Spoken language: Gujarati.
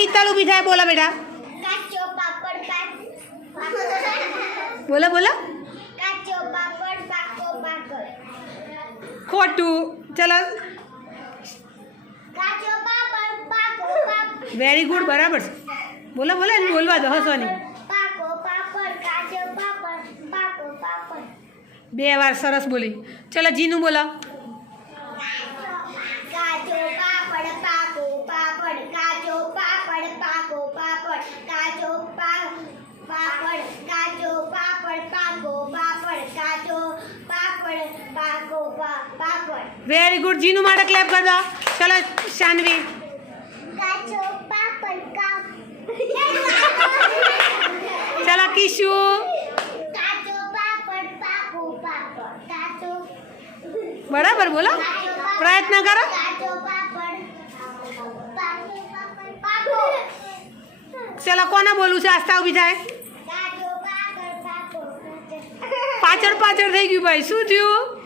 શીતલ ઊભી થાય. બોલો બેટા. કાચો પાપડ બોલો બોલો. કાચો પાપડ પાકો પાકડ. ખોટું. ચલો કાચો પાપડ પાકો પાપડ. Very good. બરાબર છે. બોલો બોલો એને બોલવા દો, હસો નહીં. પાકો પાપડ કાચો પાપડ પાકો પાપડ. 2 વાર સરસ બોલી. ચલો જીનું બોલો. કાચો પાપડ પાકો પાપડ. કાચો પાપડ પાકો પાપડ. કાચો પાપડ કાચો પાપડ પાકો પાપડ. કાચો પાપડ પાકો પાપડ. Very good. જીનું માટે ક્લેપ કરી દો. ચલો શાનવી. કાચો પાપડ ચલો કિશુ. કાચો પાપડ પાકો પાપડ. કાચો બરાબર બોલો. પ્રયત્ન કરો. કાચો પાપડ પાકો. ચલો કોને બોલવું છે? આસ્થા ઊભી થાય. કાચો પાપડ પાકો. પાછળ પાછળ થઈ ગયું ભાઈ. શું થયું?